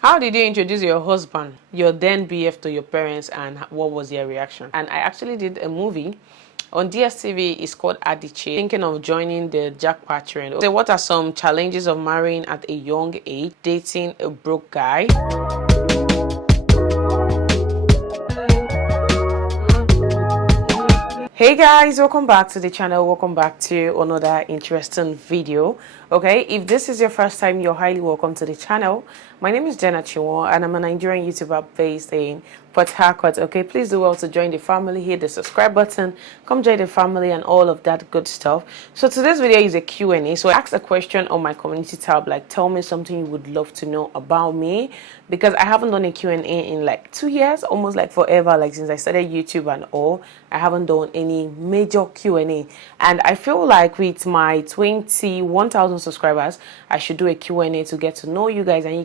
How did you introduce your husband, your then BF, to your parents, and what was their reaction? And I actually did a movie on DSTV. It's called Adichie. Thinking of joining the Jackpot trend. So what are some challenges of marrying at a young age, dating a broke guy? Hey guys, welcome back to the channel. Welcome back to another interesting video. Okay, if this is your first time, you're highly welcome to the channel. My name is Jenna Chimu and I'm a Nigerian YouTuber based in Port Harcourt. Okay, please do well to join the family. Hit the subscribe button, come join the family and all of that good stuff. So today's video is a Q&A. So I asked a question on my community tab, like tell me something you would love to know about me, because I haven't done a Q&A in like 2 years, almost like forever, like since I started YouTube and all. I haven't done any major Q&A, and I feel like with my 21,000 subscribers I should do a Q&A to get to know you guys, and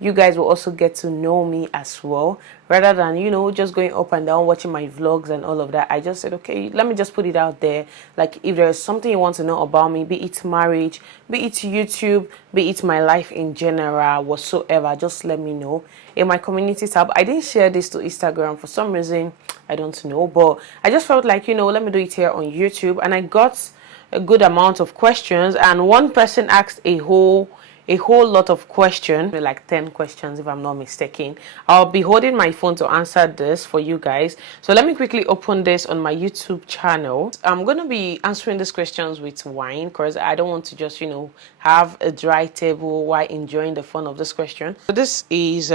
you guys will also get to know me as well, rather than, you know, just going up and down watching my vlogs and all of that. I just said, okay, let me just put it out there. Like, if there is something you want to know about me, be it marriage, be it YouTube, be it my life in general, whatsoever, just let me know in my community tab. I didn't share this to Instagram for some reason, I don't know, but I just felt like, you know, let me do it here on YouTube. And I got a good amount of questions, and one person asked a whole lot of questions, like 10 questions if I'm not mistaken. I'll be holding my phone to answer this for you guys. So let me quickly open this on my YouTube channel. I'm going to be answering these questions with wine because I don't want to just, you know, have a dry table while enjoying the fun of this question. So this is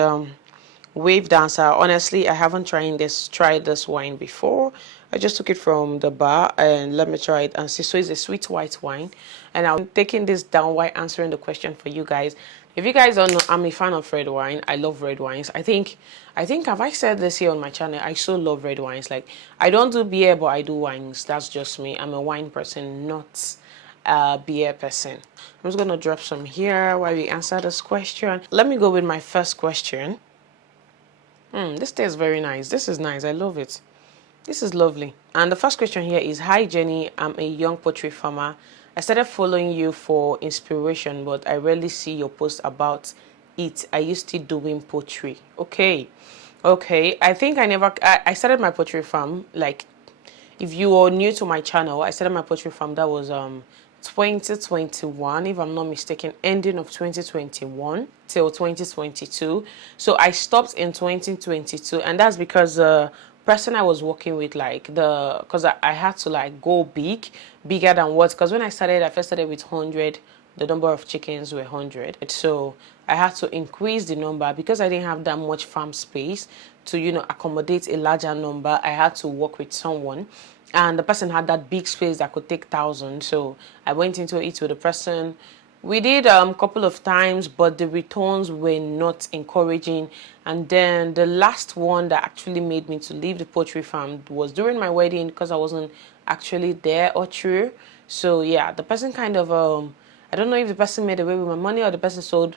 Wave Dancer. Honestly, I haven't tried this wine before. I just took it from the bar and let me try it and see. So it's a sweet white wine, and I'm taking this down while answering the question for you guys. If you guys don't know, I'm a fan of red wine. I love red wines. I think have I said this here on my channel? I so love red wines. Like, I don't do beer, but I do wines. That's just me. I'm a wine person, not a beer person. I'm just gonna drop some here while we answer this question. Let me go with my first question. This tastes very nice. This is nice. I love it. This is lovely. And the first question here is, hi Jenny, I'm a young poultry farmer. I started following you for inspiration, but I rarely see your post about it. Are you still doing poultry? Okay. I think I started my poultry farm, like, if you are new to my channel, I started my poultry farm, that was 2021, if I'm not mistaken, ending of 2021 till 2022. So I stopped in 2022, and that's because person I was working with, like, because I had to like go bigger than what, because when I first started with 100, the number of chickens were 100, so I had to increase the number because I didn't have that much farm space to, you know, accommodate a larger number. I had to work with someone, and the person had that big space that could take 1,000, so I went into it with the person. We did a couple of times, but the returns were not encouraging. And then the last one that actually made me to leave the poultry farm was during my wedding, because I wasn't actually there or true. So yeah, the person kind of I don't know if the person made away with my money or the person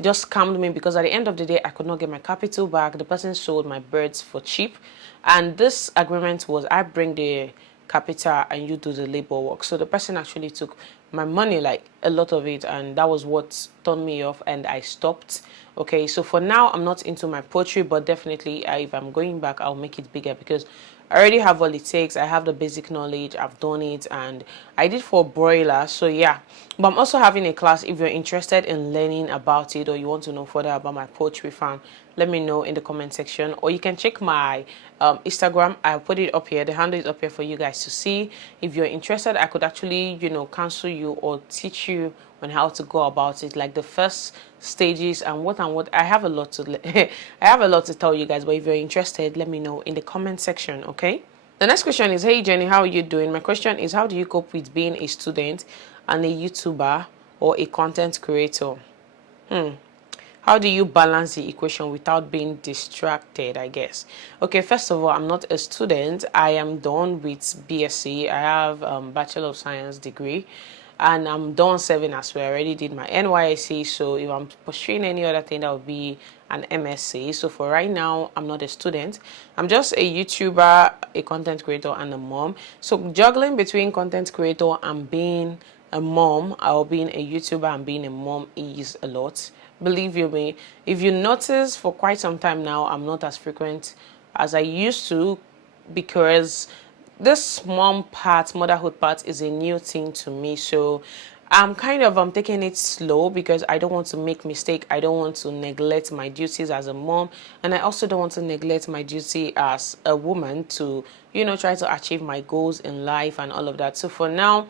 just scammed me, because at the end of the day I could not get my capital back. The person sold my birds for cheap, and this agreement was, I bring the capital and you do the labor work. So the person actually took my money, like a lot of it, and that was what turned me off, and I stopped. Okay, so for now I'm not into my poultry, but definitely if I'm going back, I'll make it bigger, because I already have all it takes. I have the basic knowledge, I've done it, and I did for broiler. So yeah, but I'm also having a class. If you're interested in learning about it, or you want to know further about my poultry farm, let me know in the comment section, or you can check my Instagram. I'll put it up here, the handle is up here for you guys to see. If you're interested, I could actually, you know, counsel you or teach you on how to go about it, like the first stages and what I have a lot to I have a lot to tell you guys. But if you're interested, let me know in the comment section. Okay, the next question is, hey Jenny, how are you doing? My question is, how do you cope with being a student and a YouTuber or a content creator? How do you balance the equation without being distracted, I guess? Okay, first of all, I'm not a student. I am done with BSc. I have Bachelor of Science degree, and I'm done serving as well. I already did my NYSC, so if I'm pursuing any other thing, that would be an MSc. So for right now, I'm not a student. I'm just a YouTuber, a content creator, and a mom. So juggling between content creator and being a mom, or being a YouTuber and being a mom, is a lot. Believe you me, if you notice, for quite some time now, I'm not as frequent as I used to, because this motherhood part is a new thing to me. So I'm taking it slow, because I don't want to make mistake. I don't want to neglect my duties as a mom, and I also don't want to neglect my duty as a woman to, try to achieve my goals in life and all of that. So for now,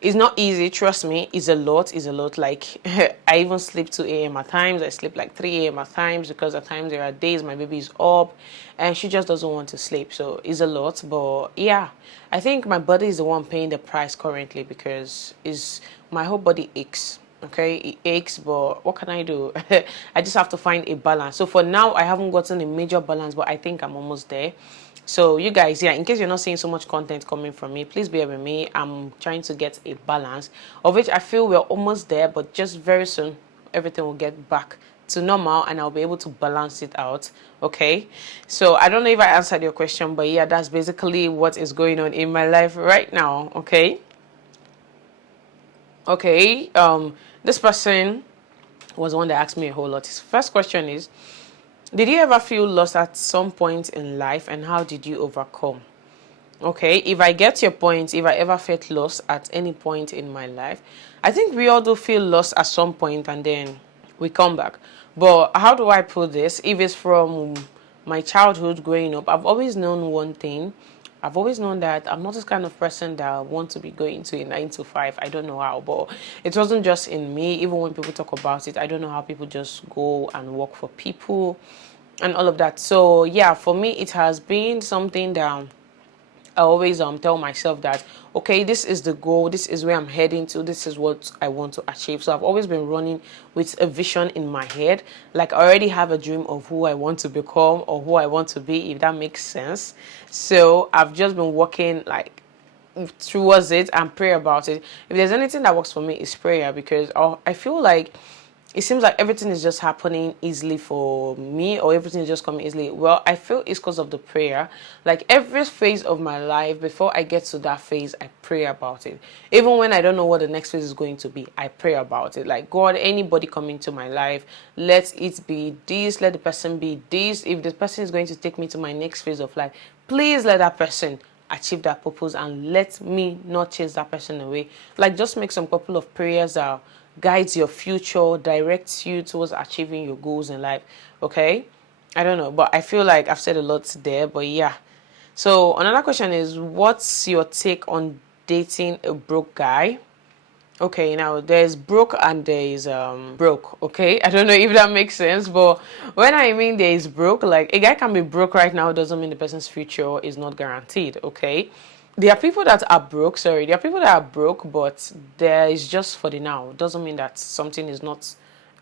it's not easy, trust me. It's a lot. Like, I even sleep 2 a.m. at times. I sleep like 3 a.m. at times, because at times there are days my baby is up and she just doesn't want to sleep. So it's a lot. But yeah, I think my body is the one paying the price currently, because my whole body aches. Okay, it aches, but what can I do? I just have to find a balance. So for now, I haven't gotten a major balance, but I think I'm almost there. So you guys, yeah, in case you're not seeing so much content coming from me, please bear with me. I'm trying to get a balance, of which I feel we're almost there, but just very soon everything will get back to normal and I'll be able to balance it out. Okay, so I don't know if I answered your question, but yeah, that's basically what is going on in my life right now. Okay, this person was one that asked me a whole lot. His first question is, did you ever feel lost at some point in life, and how did you overcome? Okay, if I get your point, if I ever felt lost at any point in my life, I think we all do feel lost at some point and then we come back. But how do I put this? If it's from my childhood growing up, I've always known one thing. I've always known that I'm not this kind of person that I want to be going to a 9 to 5. I don't know how, but it wasn't just in me. Even when people talk about it, I don't know how people just go and work for people and all of that. So yeah, for me, it has been something that I always tell myself that, okay, this is the goal, this is where I'm heading to, this is what I want to achieve. So I've always been running with a vision in my head. Like, I already have a dream of who I want to become or who I want to be, if that makes sense. So I've just been working like towards it and pray about it. If there's anything that works for me, it's prayer, because I feel like it seems like everything is just happening easily for me, or everything is just coming easily. Well, I feel it's because of the prayer. Like, every phase of my life, before I get to that phase, I pray about it. Even when I don't know what the next phase is going to be, I pray about it. Like, God, anybody coming to my life, let it be this, let the person be this. If this person is going to take me to my next phase of life, please let that person achieve that purpose and let me not chase that person away. Like, just make some couple of prayers that guides your future, directs you towards achieving your goals in life. Okay, I don't know, but I feel like I've said a lot there. But yeah, so another question is, what's your take on dating a broke guy? Okay, now there's broke and there's broke. Okay, I don't know if that makes sense, but when I mean there is broke, like, a guy can be broke right now doesn't mean the person's future is not guaranteed. Okay, there are people that are broke. Sorry, there are people that are broke, but there is just for the now. Doesn't mean that something is not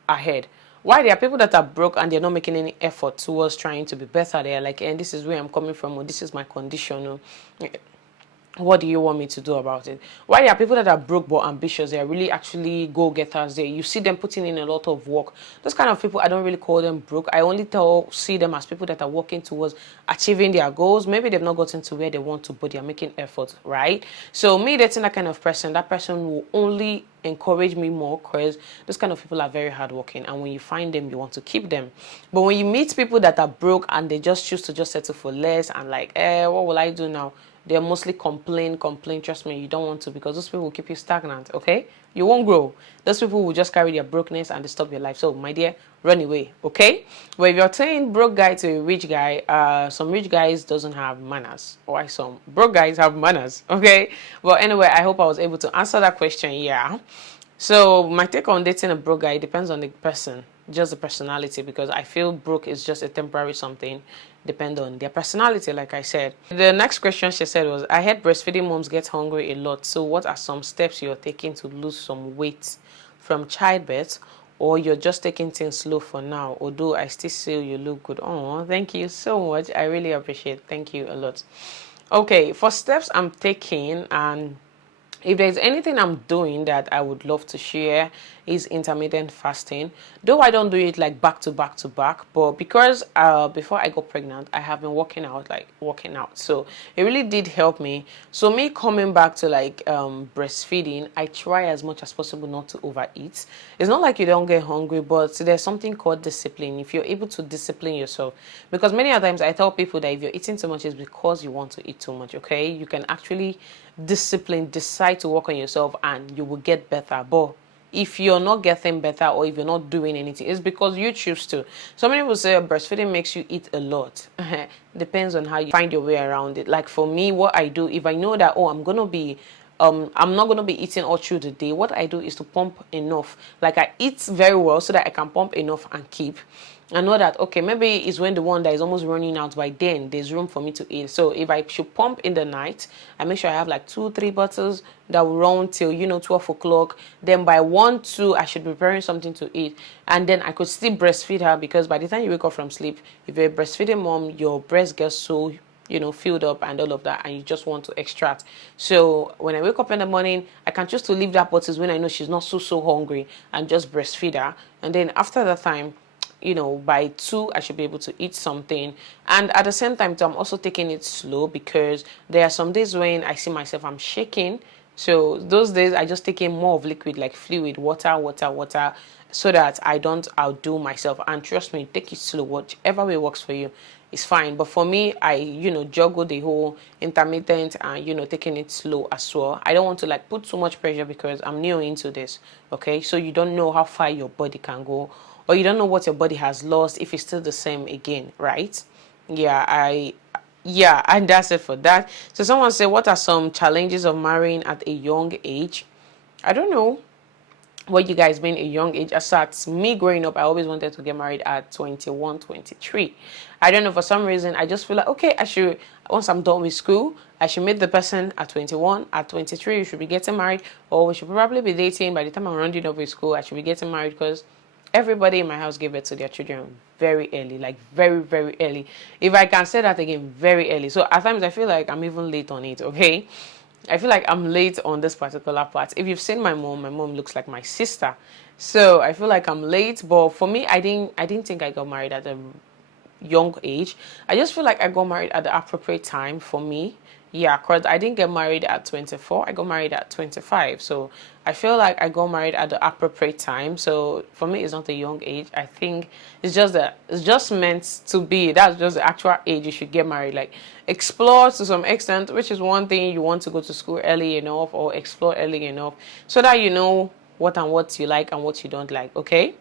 ahead. Why there are people that are broke and they're not making any effort towards trying to be better. They're like, and this is where I'm coming from, or this is my condition. Or, what do you want me to do about it? Why there are people that are broke but ambitious, they are really actually go-getters. You see them putting in a lot of work. Those kind of people, I don't really call them broke. I only see them as people that are working towards achieving their goals. Maybe they've not gotten to where they want to, but they're making effort, right? So me dating that kind of person, that person will only encourage me more, because those kind of people are very hardworking, and when you find them, you want to keep them. But when you meet people that are broke and they just choose to just settle for less and like, what will I do now? They're mostly complain. Trust me, you don't want to, because those people will keep you stagnant, okay? You won't grow. Those people will just carry their brokenness and disturb your life. So, my dear, run away, okay? But if you're saying broke guy to a rich guy, some rich guys doesn't have manners. Or some broke guys have manners, okay? But anyway, I hope I was able to answer that question, yeah. So, my take on dating a broke guy depends on the person, just the personality, because I feel broke is just a temporary something. Depend on their personality, like I said. The next question she said was, I heard breastfeeding moms get hungry a lot. So what are some steps you're taking to lose some weight from childbirth, or you're just taking things slow for now? Although I still say you look good. Oh, thank you so much. I really appreciate it. Thank you a lot. Okay, for steps I'm taking, and If there's anything I'm doing that I would love to share is intermittent fasting. Though I don't do it like back to back to back, but because before I got pregnant, I have been working out. So it really did help me. So me coming back to like breastfeeding, I try as much as possible not to overeat. It's not like you don't get hungry, but there's something called discipline. If you're able to discipline yourself, because many other times I tell people that if you're eating too much, it's because you want to eat too much. Okay, you can actually decide to work on yourself and you will get better. But if you're not getting better or if you're not doing anything, it's because you choose to. So many people say breastfeeding makes you eat a lot. Depends on how you find your way around it. Like for me, what I do, if I know that, oh, I'm not going to be eating all through the day, what I do is to pump enough. Like I eat very well so that I can pump enough and keep. I know that, okay, maybe it's when the one that is almost running out, by then there's room for me to eat. So if I should pump in the night, I make sure I have like 2-3 bottles that will run till 12 o'clock. Then by 1-2 I should be preparing something to eat, and then I could still breastfeed her, because by the time you wake up from sleep, if you're a breastfeeding mom, your breast gets so filled up and all of that, and you just want to extract. So when I wake up in the morning, I can choose to leave that bottles when I know she's not so hungry, and just breastfeed her. And then after that time, by 2 I should be able to eat something. And at the same time I'm also taking it slow, because there are some days when I see myself I'm shaking. So those days I just take in more of liquid, like fluid, water, so that I don't outdo myself. And trust me, take it slow. Whatever way works for you is fine. But for me, I juggle the whole intermittent and taking it slow as well. I don't want to like put too much pressure, because I'm new into this. Okay, so you don't know how far your body can go, or you don't know what your body has lost, if it's still the same again, right? Yeah, and that's it for that. So someone said, what are some challenges of marrying at a young age? I don't know what you guys mean a young age. As at me growing up, I always wanted to get married at 21, 23. I don't know, for some reason I just feel like, okay, I should, once I'm done with school, I should meet the person at 21. At 23 you should be getting married, or we should probably be dating. By the time I'm rounding up with school, I should be getting married, because everybody in my house gave birth to their children very early, like very, very early. If I can say that again, very early. So at times I feel like I'm even late on it, okay? I feel like I'm late on this particular part. If you've seen my mom looks like my sister. So I feel like I'm late, but for me, I didn't think I got married at a young age. I just feel like I got married at the appropriate time for me. Yeah, because I didn't get married at 24. I got married at 25. So I feel like I got married at the appropriate time. So for me, it's not a young age. I think it's just meant to be. That's just the actual age you should get married. Like explore to some extent, which is one thing. You want to go to school early enough, or explore early enough, so that you know what you like and what you don't like. Okay.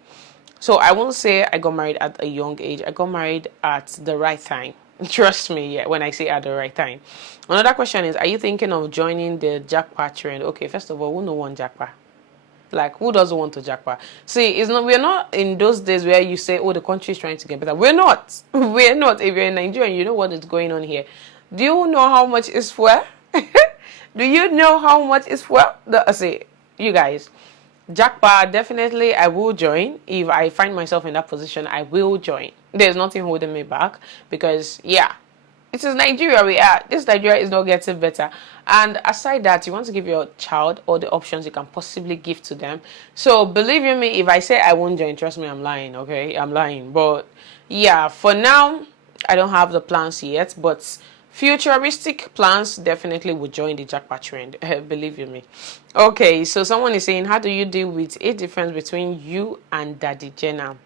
So I won't say I got married at a young age. I got married at the right time. Trust me, yeah, when I say at the right time. Another question is, are you thinking of joining the jackpot trend? Okay, first of all, who no want jackpot? Like, who doesn't want to jackpot? See, we're not in those days where you say, oh, the country is trying to get better. We're not. We're not. If you're in Nigeria, you know what is going on here. Do you know how much is fuel? Do you know how much is fuel? See, you guys. Jackpot, definitely I will join. If I find myself in that position, I will join. There's nothing holding me back, because yeah, it is Nigeria we are. This Nigeria is not getting better. And aside that, you want to give your child all the options you can possibly give to them. So believe you me, if I say I won't join, trust me, I'm lying, okay? I'm lying. But yeah, for now, I don't have the plans yet, but futuristic plans definitely would join the jackpot trend. Believe you me. Okay, so someone is saying, how do you deal with a difference between you and Daddy Jenna?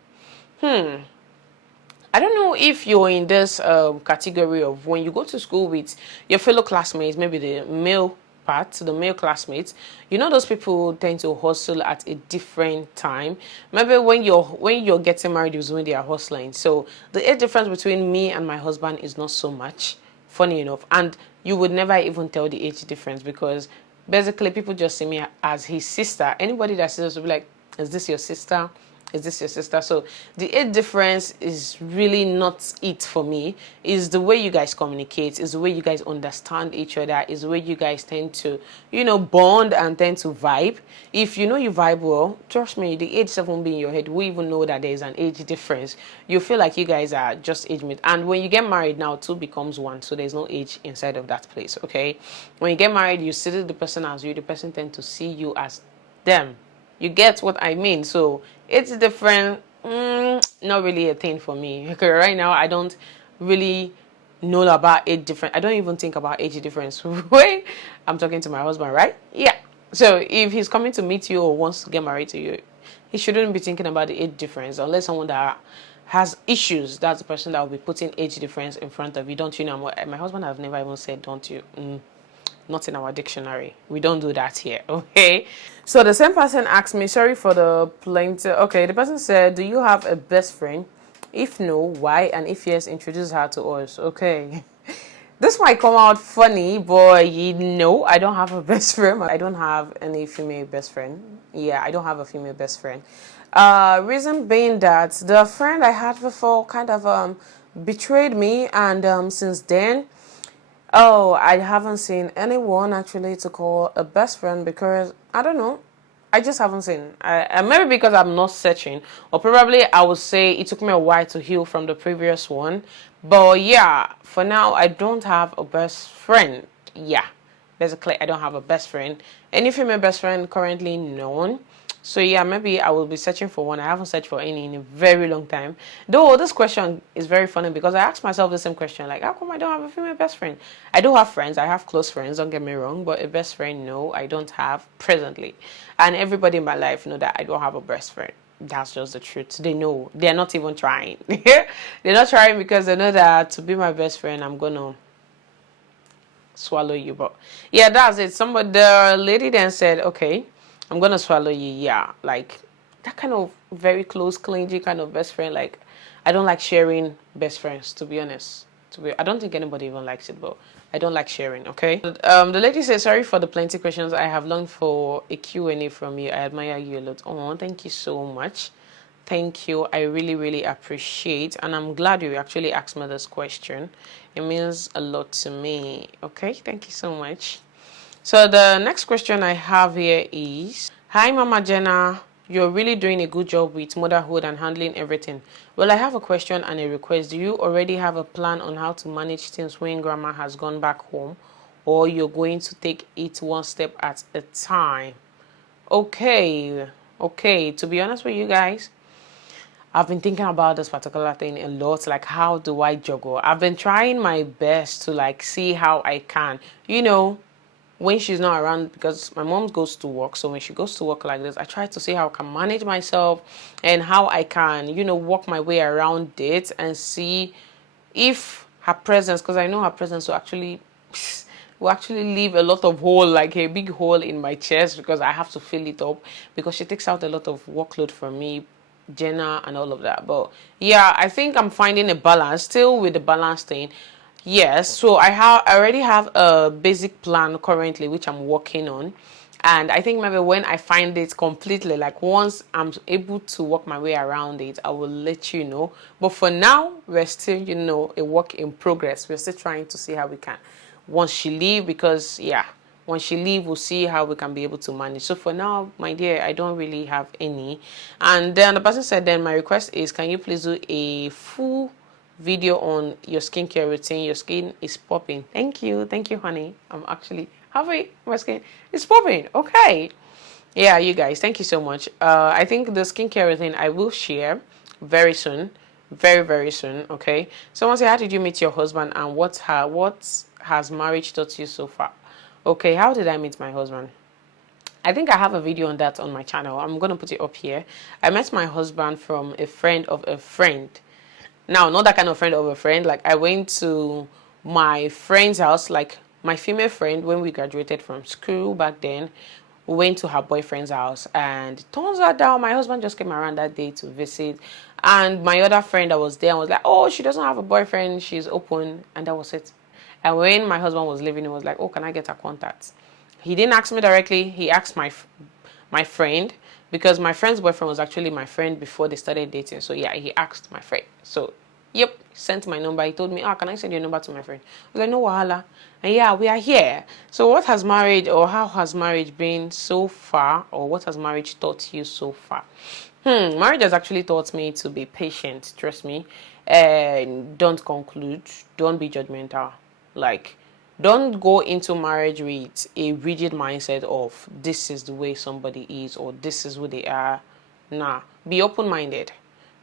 I don't know if you're in this category of when you go to school with your fellow classmates, maybe the male classmates, those people tend to hustle at a different time. Maybe when you're getting married is when they are hustling. So the age difference between me and my husband is not so much, funny enough. And you would never even tell the age difference, because basically people just see me as his sister. Anybody that sees us will be like, is this your sister? Is this your sister? So the age difference is really not it for me. Is the way you guys communicate, is the way you guys understand each other, is the way you guys tend to, bond and tend to vibe. If you know you vibe well, trust me, the age stuff won't be in your head. We even know that there is an age difference. You feel like you guys are just age mate. And when you get married now, two becomes one. So there's no age inside of that place, okay? When you get married, you see the person as you, the person tend to see you as them. You get what I mean? So it's different. Not really a thing for me. Okay, right now I don't really know about age difference. I don't even think about age difference. Wait, I'm talking to my husband, right? Yeah. So if he's coming to meet you or wants to get married to you, he shouldn't be thinking about the age difference unless someone that has issues. That's the person that will be putting age difference in front of you. Don't you know? My husband has never even said, "Don't you?" Not in our dictionary. We don't do that here, okay? So the same person asked me, sorry for the plenty. Okay, the person said, do you have a best friend? If no, why? And if yes, introduce her to us. Okay. This might come out funny, but no, I don't have a best friend. I don't have any female best friend. Yeah, I don't have a female best friend. Reason being that the friend I had before kind of betrayed me, and since then, oh, I haven't seen anyone actually to call a best friend because, I don't know, I just haven't seen. Maybe because I'm not searching, or probably I would say it took me a while to heal from the previous one. But yeah, for now, I don't have a best friend. Yeah, basically, I don't have a best friend. Any female best friend currently known. So yeah, maybe I will be searching for one. I haven't searched for any in a very long time. Though this question is very funny because I asked myself the same question, like, how come I don't have a female best friend? I do have friends. I have close friends, don't get me wrong. But a best friend, no, I don't have presently. And everybody in my life know that I don't have a best friend. That's just the truth. They know. They're not even trying. They're not trying because they know that to be my best friend, I'm going to swallow you. But yeah, that's it. The lady then said, okay, I'm gonna swallow you. Yeah, like that kind of very close, clingy kind of best friend. Like, I don't like sharing best friends, to be honest. I don't think anybody even likes it, but I don't like sharing. Okay. The lady says, sorry for the plenty questions. I have longed for a Q&A from you. I admire you a lot. Oh, thank you so much. Thank you. I really, really appreciate, and I'm glad you actually asked me this question. It means a lot to me. Okay. Thank you so much. So the next question I have here is, hi Mama Jenna, you're really doing a good job with motherhood and handling everything. Well, I have a question and a request. Do you already have a plan on how to manage things when grandma has gone back home, or you're going to take it one step at a time? Okay, to be honest with you guys, I've been thinking about this particular thing a lot. Like, how do I juggle? I've been trying my best to like see how I can, when she's not around, because my mom goes to work. So when she goes to work like this, I try to see how I can manage myself and how I can, work my way around it and see if her presence, because I know her presence will actually leave a lot of hole, like a big hole in my chest, because I have to fill it up, because she takes out a lot of workload from me, Jenna, and all of that. But yeah, I think I'm finding a balance, still with the balance thing. Yes, so I already have a basic plan currently, which I'm working on. And I think maybe when I find it completely, like once I'm able to work my way around it, I will let you know. But for now, we're still, a work in progress. We're still trying to see how we can. Once she leave, because yeah, once she leave, we'll see how we can be able to manage. So for now, my dear, I don't really have any. And then the person said, then my request is, can you please do a full video on your skincare routine? Your skin is popping. Thank you, honey. I'm actually happy. My skin is popping. Okay, yeah, you guys, thank you so much. I think the skincare routine I will share very soon, very soon. Okay, someone say, how did you meet your husband, and what has marriage taught you so far? Okay, how did I meet my husband? I think I have a video on that on my channel. I'm gonna put it up here. I met my husband from a friend of a friend. Now, not that kind of friend of a friend. Like, I went to my friend's house, like my female friend, when we graduated from school back then. We went to her boyfriend's house, and it turns out that my husband just came around that day to visit. And my other friend that was there was like, oh, she doesn't have a boyfriend, she's open, and that was it. And when my husband was leaving, he was like, oh, can I get her contacts? He didn't ask me directly. He asked my friend. because my friend's boyfriend was actually my friend before they started dating. So yeah, he asked my friend. So yep, sent my number. He told me, can I send your number to my friend? I was like, no wahala. And yeah, we are here. So what has marriage, or how has marriage been so far, or what has marriage taught you so far? Marriage has actually taught me to be patient, trust me, and don't conclude, don't be judgmental. Like, don't go into marriage with a rigid mindset of this is the way somebody is or this is who they are. Nah, be open-minded.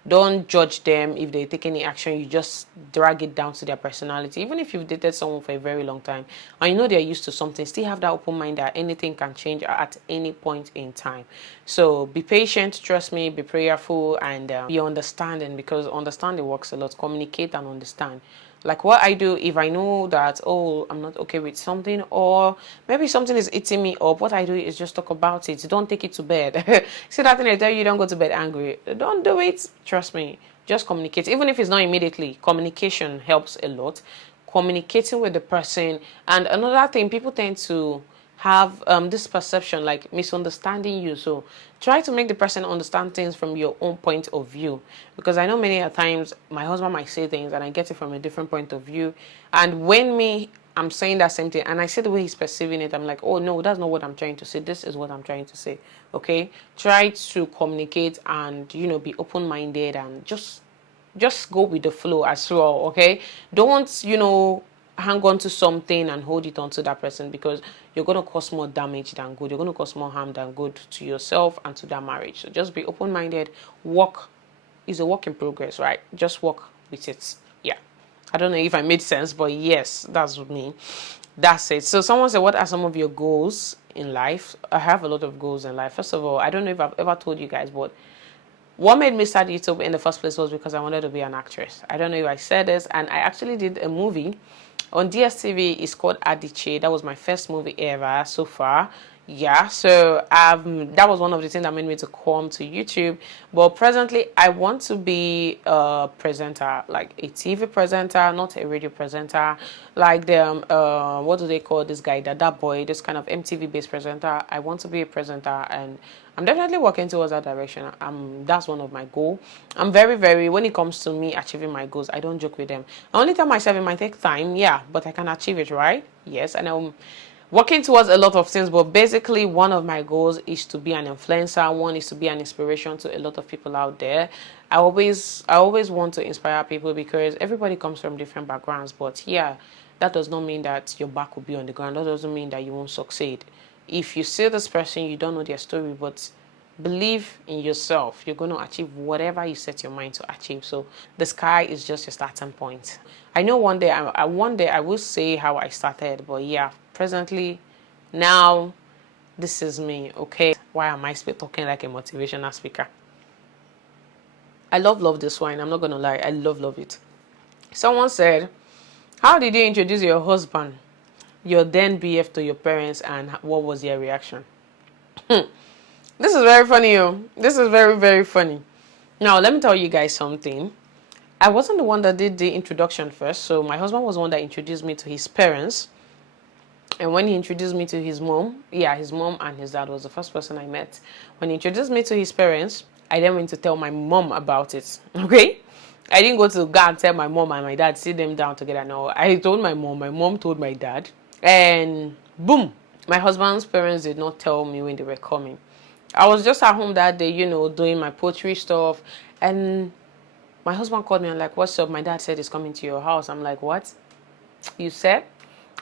Don't judge them if they take any action. You just drag it down to their personality. Even if you've dated someone for a very long time and you know they're used to something, still have that open mind that anything can change at any point in time. So be patient, trust me, be prayerful, and be understanding, because understanding works a lot. Communicate and understand. Like what I do, if I know that, I'm not okay with something, or maybe something is eating me up, what I do is just talk about it. Don't take it to bed. See that thing I tell you, don't go to bed angry. Don't do it. Trust me. Just communicate. Even if it's not immediately, communication helps a lot. Communicating with the person. And another thing, people tend to have this perception, like misunderstanding you. So try to make the person understand things from your own point of view, because I know many a times my husband might say things and I get it from a different point of view, and when I'm saying that same thing and I see the way he's perceiving it, I'm like, oh no, that's not what I'm trying to say, this is what I'm trying to say. Okay, try to communicate and be open-minded, and just go with the flow as well. Okay, don't hang on to something and hold it on to that person, because you're going to cause more damage than good. You're going to cause more harm than good to yourself and to that marriage. So just be open-minded. Work is a work in progress, right? Just work with it. Yeah. I don't know if I made sense, but yes, that's me. That's it. So someone said, what are some of your goals in life? I have a lot of goals in life. First of all, I don't know if I've ever told you guys, but what made me start YouTube in the first place was because I wanted to be an actress. I don't know if I said this, and I actually did a movie on DSTV. It's called Adiche. That was my first movie ever so far. Yeah, so that was one of the things that made me to come to YouTube. But presently, I want to be a presenter, like a TV presenter, not a radio presenter. Like the what do they call this guy, that boy, this kind of MTV-based presenter. I want to be a presenter, and I'm definitely working towards that direction. That's one of my goals. I'm very, when it comes to me achieving my goals, I don't joke with them. I only tell myself it might take time, yeah, but I can achieve it, right? Yes, and I'm working towards a lot of things, but basically one of my goals is to be an influencer. One is to be an inspiration to a lot of people out there. I always want to inspire people, because everybody comes from different backgrounds, but yeah, that does not mean that your back will be on the ground. That doesn't mean that you won't succeed. If you see this person, you don't know their story, but believe in yourself, you're going to achieve whatever you set your mind to achieve. So the sky is just your starting point. I know one day I will say how I started, but yeah, presently, now, this is me, okay? Why am I talking like a motivational speaker? I love this wine. I'm not going to lie. I love it. Someone said, how did you introduce your husband, your then BF, to your parents, and what was their reaction? This is very funny, yo. This is very funny. Now, let me tell you guys something. I wasn't the one that did the introduction first, so my husband was the one that introduced me to his parents. And when he introduced me to his mom, his mom and his dad was the first person I met. When he introduced me to his parents, I then went to tell my mom about it, okay? I didn't go to go and tell my mom and my dad, sit them down together. No, I told my mom told my dad, and boom, my husband's parents did not tell me when they were coming. I was just at home that day, doing my poetry stuff, and my husband called me and like, what's up? My dad said he's coming to your house. I'm like, what? You said?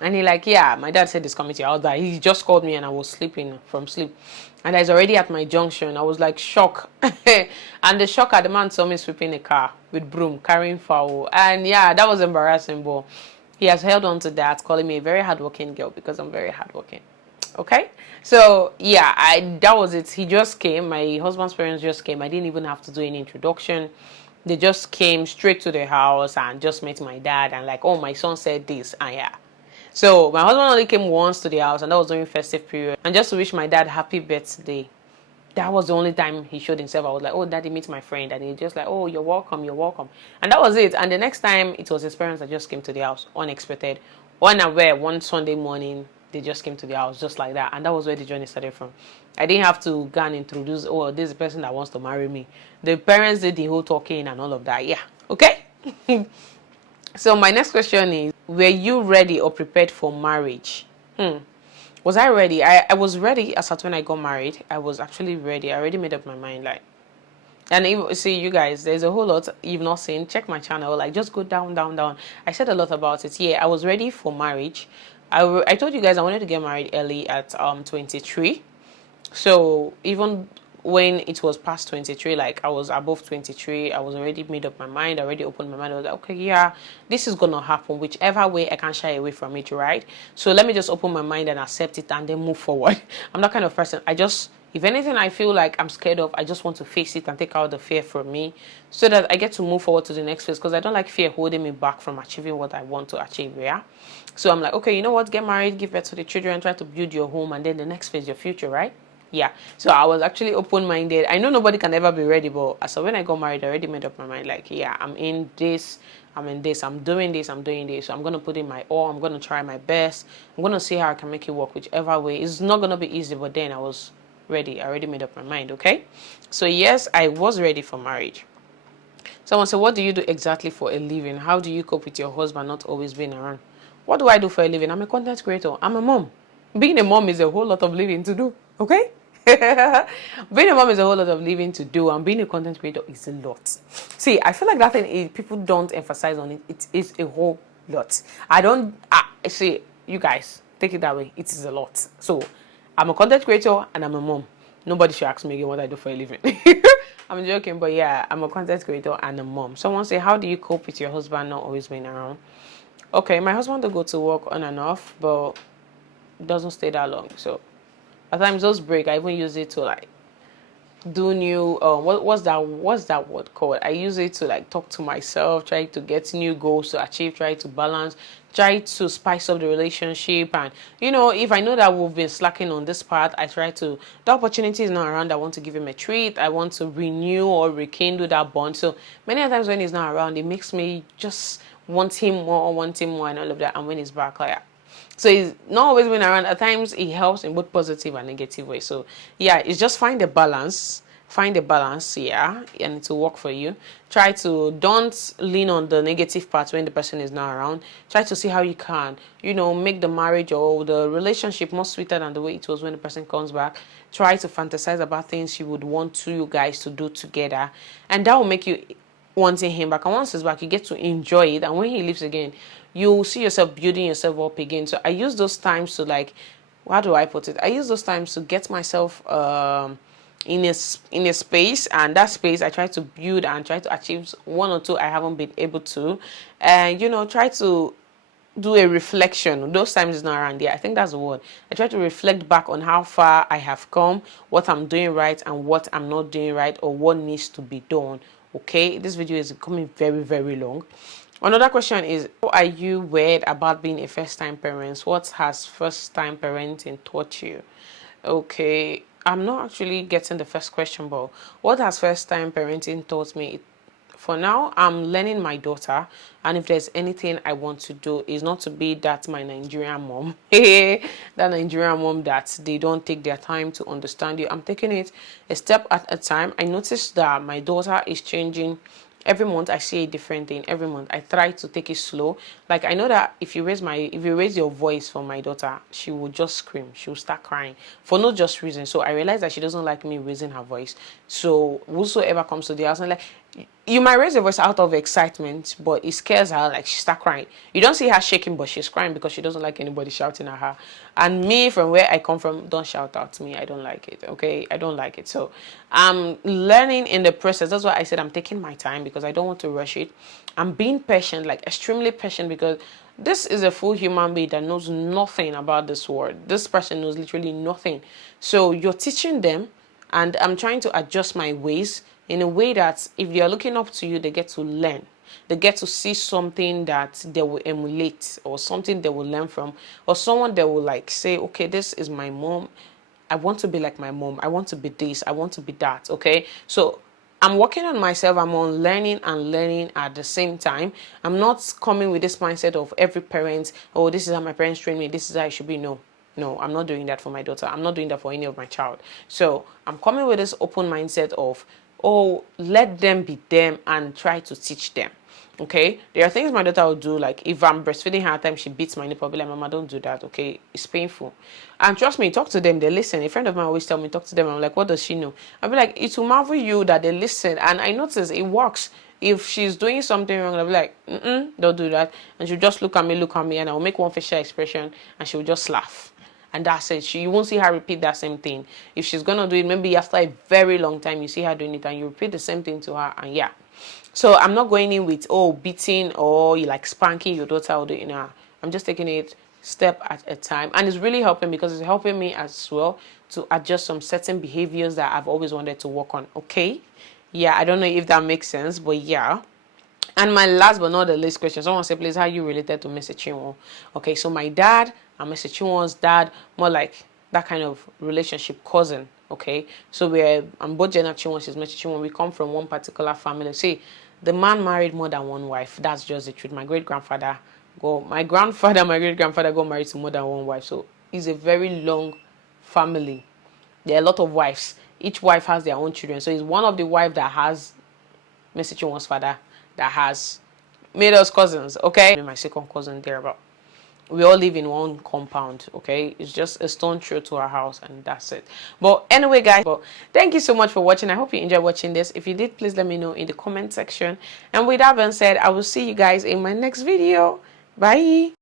And he like, yeah, my dad said he's coming to your house. That he just called me and I was sleeping from sleep. And I was already at my junction. I was like shocked. And the shocker, the man saw me sweeping a car with broom, carrying foul. And yeah, that was embarrassing, but he has held on to that, calling me a very hardworking girl, because I'm very hardworking. Okay, so yeah, that was it. He just came. My husband's parents just came. I didn't even have to do any introduction. They just came straight to the house and just met my dad and like, oh, my son said this, and yeah. So my husband only came once to the house, and that was during festive period, and just to wish my dad happy birthday. That was the only time he showed himself. I was like, oh, daddy, meet my friend. And he just like, oh, you're welcome. And that was it. And the next time, it was his parents that just came to the house, unexpected, unaware, one Sunday morning. they just came to the house just like that, and that was where the journey started from. I didn't have to go and introduce, oh, this is the person that wants to marry me. The parents did the whole talking and all of that. Yeah, okay. So my next question is, were you ready or prepared for marriage? Was I ready? I was ready as at when I got married. I was actually ready. I already made up my mind, like. And if, see, you guys, there's a whole lot you've not seen. Check my channel. Like, just go down, down, down. I said a lot about it. Yeah, I was ready for marriage. I told you guys I wanted to get married early at 23. So even when it was past 23, like I was above 23, I was already made up my mind. I already opened my mind. I was like, okay, yeah, this is gonna happen. Whichever way, I can't shy away from it, right? So let me just open my mind and accept it and then move forward. I'm that kind of person. If anything I feel like I'm scared of, I just want to face it and take out the fear from me so that I get to move forward to the next phase, because I don't like fear holding me back from achieving what I want to achieve, yeah? So I'm like, okay, you know what? Get married, give birth to the children, try to build your home, and then the next phase, your future, right? Yeah. So I was actually open-minded. I know nobody can ever be ready, but so when I got married, I already made up my mind, like, yeah, I'm in this, I'm doing this, I'm doing this. So I'm going to put in my all, I'm going to try my best. I'm going to see how I can make it work, whichever way. It's not going to be easy, but then I was ready. I already made up my mind, okay? So yes, I was ready for marriage. Someone said, what do you do exactly for a living? How do you cope with your husband not always being around? What do I do for a living? I'm a content creator. I'm a mom. Being a mom is a whole lot of living to do, okay? Being a mom is a whole lot of living to do, and being a content creator is a lot. See, I feel like that thing is, people don't emphasize on it. It is a whole lot. See, you guys, take it that way. It is a lot. So I'm a content creator and I'm a mom. Nobody should ask me again what I do for a living. I'm joking, but yeah, I'm a content creator and a mom. Someone say, how do you cope with your husband not always being around? Okay, my husband will go to work on and off, but doesn't stay that long. So at times those break, I even use it to like do new what's that word called? I use it to like talk to myself, try to get new goals to achieve, try to balance, try to spice up the relationship. And you know, if I know that we've been slacking on this part, I try to, the opportunity is not around, I want to give him a treat, I want to renew or rekindle that bond. So many times when he's not around, it makes me just want him more and all of that. And when he's back, like, so he's not always been around. At times it helps in both positive and negative ways. So yeah, it's just find a balance, yeah, and it will work for you. Try to, don't lean on the negative part when the person is not around. Try to see how you can, you know, make the marriage or the relationship more sweeter than the way it was when the person comes back. Try to fantasize about things you would want you guys to do together, and that will make you wanting him back. And once he's back, you get to enjoy it, and when he leaves again, you see yourself building yourself up again. So I use those times to, like, how do I put it? I use those times to get myself in a space, and that space I try to build and try to achieve one or two I haven't been able to, and you know, try to do a reflection. Those times is not around. Yeah, I think that's the word. I try to reflect back on how far I have come, what I'm doing right and what I'm not doing right, or what needs to be done. Okay, this video is becoming very, very long. Another question is, how are you worried about being a first-time parent? What has first-time parenting taught you? Okay, I'm not actually getting the first question, but what has first-time parenting taught me? For now, I'm learning my daughter, and if there's anything I want to do, is not to be that my Nigerian mom, that Nigerian mom that they don't take their time to understand you. I'm taking it a step at a time. I noticed that my daughter is changing. Every month I see a different thing. Every month I try to take it slow. Like, I know that if you raise your voice for my daughter, she will just scream. She will start crying for no just reason. So I realize that she doesn't like me raising her voice. So whosoever comes to the house, and like, you might raise your voice out of excitement, but it scares her, like she start crying. You don't see her shaking, but she's crying because she doesn't like anybody shouting at her. And me, from where I come from, don't shout out to me. I don't like it, okay? I don't like it. So I'm learning in the process. That's why I said I'm taking my time, because I don't want to rush it. I'm being patient, like extremely patient, because this is a full human being that knows nothing about this world. This person knows literally nothing. So you're teaching them, and I'm trying to adjust my ways in a way that if they are looking up to you, they get to learn. They get to see something that they will emulate, or something they will learn from, or someone that will like say, okay, this is my mom. I want to be like my mom. I want to be this. I want to be that. Okay. So I'm working on myself. I'm on learning and learning at the same time. I'm not coming with this mindset of every parent, oh, this is how my parents train me, this is how I should be. No. No, I'm not doing that for my daughter. I'm not doing that for any of my child. So I'm coming with this open mindset of, oh, let them be them and try to teach them. Okay, there are things my daughter will do, like if I'm breastfeeding her at time, she beats my nipple, I'll be like, Mama, don't do that, okay? It's painful. And trust me, talk to them, they listen. A friend of mine always tell me, talk to them. I'm like, what does she know? I'll be like, it will marvel you that they listen. And I notice it works. If she's doing something wrong, I'll be like, don't do that. And she'll just look at me, and I'll make one facial expression, and she'll just laugh. And that's it. You won't see her repeat that same thing. If she's going to do it, maybe after a very long time, you see her doing it, and you repeat the same thing to her, and yeah. So I'm not going in with, oh, beating or you like spanking your daughter or doing that. I'm just taking it step at a time. And it's really helping because it's helping me as well to adjust some certain behaviors that I've always wanted to work on. Okay? Yeah, I don't know if that makes sense, but yeah. And my last but not the least question, someone said, please, how are you related to Mr. Chimu? Okay, so my dad and Mr. Chimu's dad, more like that kind of relationship, cousin. Okay, so I'm both Jenna Chimu, she's Mr. Chimu. We come from one particular family. See, the man married more than one wife. That's just the truth. My great-grandfather my great-grandfather got married to more than one wife. So it's a very long family. There are a lot of wives. Each wife has their own children. So it's one of the wives that has Mr. Chimu's father that has made us cousins, okay? My second cousin there, but we all live in one compound, okay? It's just a stone throw to our house, and that's it. But anyway, guys, thank you so much for watching. I hope you enjoyed watching this. If you did, please let me know in the comment section. And with that being said, I will see you guys in my next video. Bye.